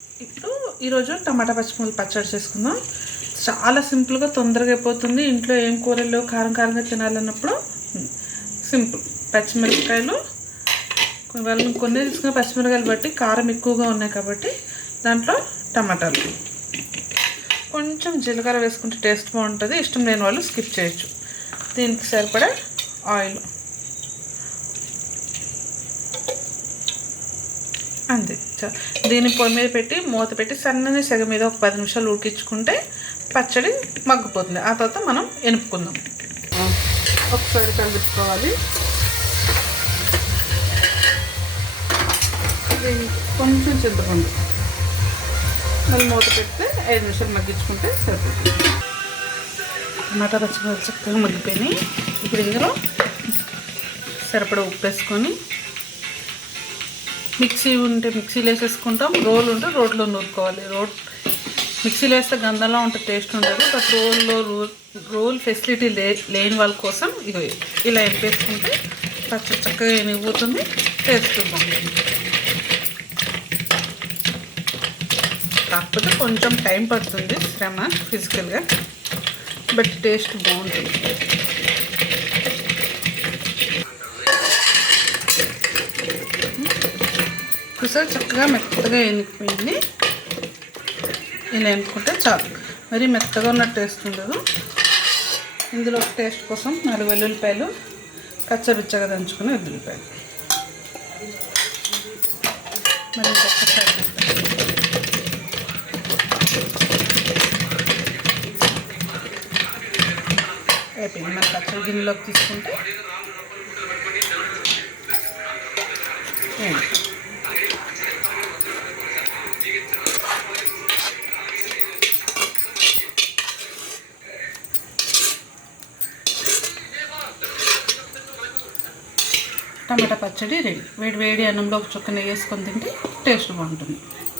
ఇప్పుడు ఈరోజు టమాటా పచ్చిమిరపకాయలు పచ్చడి చేసుకుందాం. చాలా సింపుల్గా తొందరగా అయిపోతుంది. ఇంట్లో ఏం కూరలు కారంగా తినాలన్నప్పుడు సింపుల్. పచ్చిమిరపకాయలు వాళ్ళని కొన్ని తీసుకున్న పచ్చిమిరపకాయలు బట్టి కారం ఎక్కువగా ఉన్నాయి కాబట్టి దాంట్లో టమాటాలు, కొంచెం జీలకర్ర వేసుకుంటే టేస్ట్ బాగుంటుంది. ఇష్టం లేని వాళ్ళు స్కిప్ చేయొచ్చు. దీనికి సరిపడా ఆయిల్ అంతే. దీన్ని పొయ్యి మీద పెట్టి మూత పెట్టి సన్నని సెగ మీద ఒక 10 నిమిషాలు ఉడికించుకుంటే పచ్చడి మగ్గిపోతుంది. ఆ తర్వాత మనం ఎనుపుకుందాం. ఒకసారి కలుపుకోవాలి. దీనికి కొంచెం చింతపండు మళ్ళీ మూత పెడితే 5 నిమిషాలు మగ్గించుకుంటే సరిపోతుంది. టమాటా పచ్చిమిరపకాయలు చక్కగా మగ్గిపోయినాయి. ఇప్పుడు ఇందులో సరిపడా ఉప్పు వేసుకొని, మిక్సీ ఉంటే మిక్సీలో వేసేసుకుంటాం, రోల్ ఉంటే రోట్లో నూరుకోవాలి. మిక్సీలో వేస్తే గంధంలో ఉంటే టేస్ట్ ఉంటుంది. బట్ రోల్ ఫెసిలిటీ లేని వాళ్ళ కోసం ఇలా వేసుకుంటే పచ్చడి చక్కగా ఎనిగిపోతుంది, టేస్ట్ బాగుంటుంది. కాకపోతే కొంచెం టైం పడుతుంది, శ్రమ ఫిజికల్గా, బట్ టేస్ట్ బాగుంటుంది. ఒకసారి చక్కగా మెత్తగా ఎనికిపోయింది. ఇలా ఎనుకుంటే చాలు. మరీ మెత్తగా ఉన్న టేస్ట్ ఉండదు. ఇందులో టేస్ట్ కోసం 4 వెల్లుల్లిపాయలు, కచ్చబిచ్చగా దంచుకుని వెల్లుల్లిపాయలు, మరి ఇంకొకసారి అయిపోయింది. మన పచ్చడి గిన్నెలోకి తీసుకుంటే టమాటా పచ్చడి రెడీ. వేడి అన్నంలో ఒక చుక్క నెయ్యి వేసుకొని తింటే టేస్ట్ బాగుంటుంది.